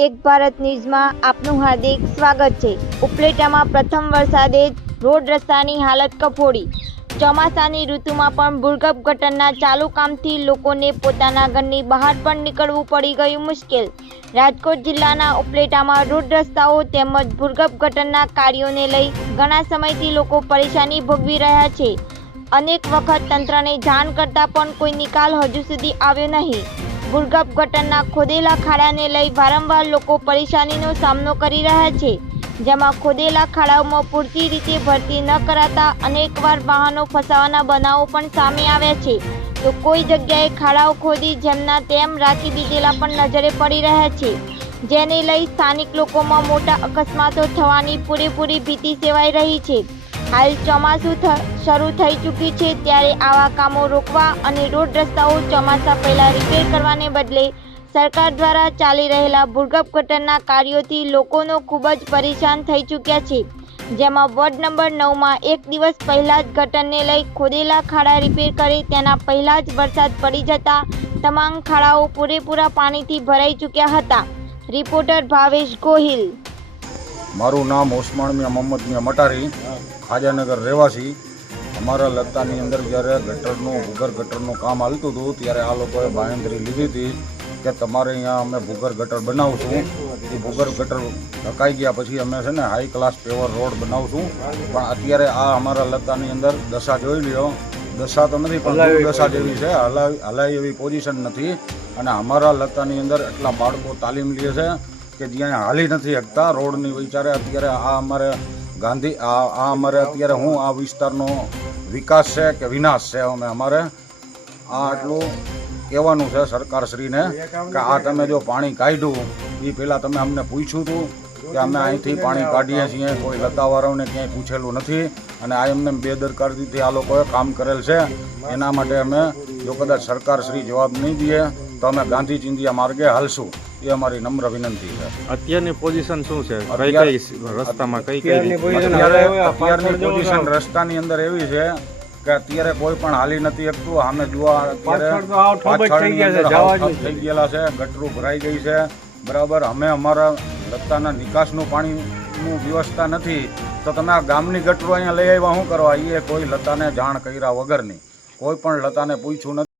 એક ભારત ન્યૂઝમાં આપનું હાર્દિક સ્વાગત છે। ઉપલેટામાં પ્રથમ વરસાદે રોડ રસ્તાની હાલત કફોડી। ચોમાસાની ઋતુમાં પણ ભૂગર્ભ ગટરના ચાલુ કામથી લોકોને પોતાના ઘરની બહાર પણ નીકળવું પડી ગયું મુશ્કેલ। રાજકોટ જિલ્લાના ઉપલેટામાં રોડ રસ્તાઓ તેમજ ભૂગર્ભ ગટરના કાર્યોને લઈ ઘણા સમયથી લોકો પરેશાની ભોગવી રહ્યા છે। અનેક વખત તંત્રને જાણ કરતા પણ કોઈ નિકાલ હજુ સુધી આવ્યો નહીં। ભૂગર્ભ ગટરના ખોદેલા ખાડાને લઈ વારંવાર લોકો પરેશાનીનો સામનો કરી રહ્યા છે, જેમાં ખોદેલા ખાડાઓમાં પૂરતી રીતે ભરતી ન કરાતા અનેકવાર વાહનો ફસાવાના બનાવો પણ સામે આવ્યા છે, તો કોઈ જગ્યાએ ખાડાઓ ખોદી જેમના તેમ રાખી દીધેલા પણ નજરે પડી રહ્યા છે, જેને લઈ સ્થાનિક લોકોમાં મોટા અકસ્માતો થવાની પૂરેપૂરી ભીતિ સેવાઈ રહી છે। હાલ ચોમાસું શરૂ થઈ ચૂક્યું છે, ત્યારે આવા કામો રોકવા અને રોડ રસ્તાઓ ચોમાસા પહેલા રિપેર કરવાને બદલે સરકાર દ્વારા ચાલી રહેલા ભૂગર્ભ ગટરના કાર્યોથી લોકોનો ખૂબ જ પરેશાન થઈ ચૂક્યા છે, જેમાં વોર્ડ નંબર 9માં એક દિવસ પહેલા જ ગટરને લઈ ખોદેલા ખાડા રિપેર કરે તેના પહેલા જ વરસાદ પડી જતા તમામ ખાડાઓ પૂરેપૂરા પાણીથી ભરાઈ ચૂક્યા હતા। રિપોર્ટર ભાવેશ ગોહિલ। મારું નામ ઓસ્માન મિયા મોહમ્મદ મિયા મટારી, ખાજાનગર રહેવાસી। અમારા લત્તાની અંદર જ્યારે ભૂગર્ભ ગટરનું કામ હાલતું હતું ત્યારે આ લોકોએ બાંહેધરી લીધી હતી કે તમારે અહીંયા અમે ભૂગર્ભ ગટર બનાવશું। એ ભૂગર્ભ ગટર ઢકાઈ ગયા પછી અમે છે ને હાઈ ક્લાસ પેવર રોડ બનાવશું, પણ અત્યારે આ અમારા લત્તાની અંદર દશા જોઈ લ્યો। દશા તો નથી પણ દશા જેવી છે, હલાય એવી પોઝિશન નથી। અને અમારા લત્તાની અંદર એટલા બાળકો તાલીમ લે છે કે જ્યાં હાલી નથી શકતા રોડની વિચારે। અત્યારે આ અમારે અમારે અત્યારે હું આ વિસ્તારનો વિકાસ છે કે વિનાશ છે, અમારે આ આટલું કહેવાનું છે સરકારશ્રીને કે આ તમે જો પાણી કાઢ્યું એ પહેલાં તમે અમને પૂછ્યું હતું કે અમે અહીંથી પાણી કાઢીએ છીએ, કોઈ લતાવાળાઓને ક્યાંય પૂછેલું નથી। અને આ એમને બેદરકારીથી આ લોકોએ કામ કરેલ છે। એના માટે અમે જો કદાચ સરકારશ્રી જવાબ નહીં દે તો અમે ગાંધી ચિંધ્યા માર્ગે હાલશું, એ અમારી નમ્ર વિનંતી છે। અત્યારની પોઝિશન શું છે? રસ્તામાં અત્યારની પોઝિશન રસ્તાની અંદર એવી છે કે અત્યારે કોઈ પણ હાલી નથી શકતું। અમે જોવા અત્યારે થઈ ગયેલા છે, ગટરું ભરાઈ ગઈ છે, બરાબર। અમે અમારા લત્તાના નિકાસનું પાણીનું વ્યવસ્થા નથી, તો તમે આ ગામની ગટરો અહીંયા લઈ આવ્યા શું કરવા? એ કોઈ લતાને જાણ કર્યા વગરની, કોઈ પણ લતાને પૂછ્યું નથી।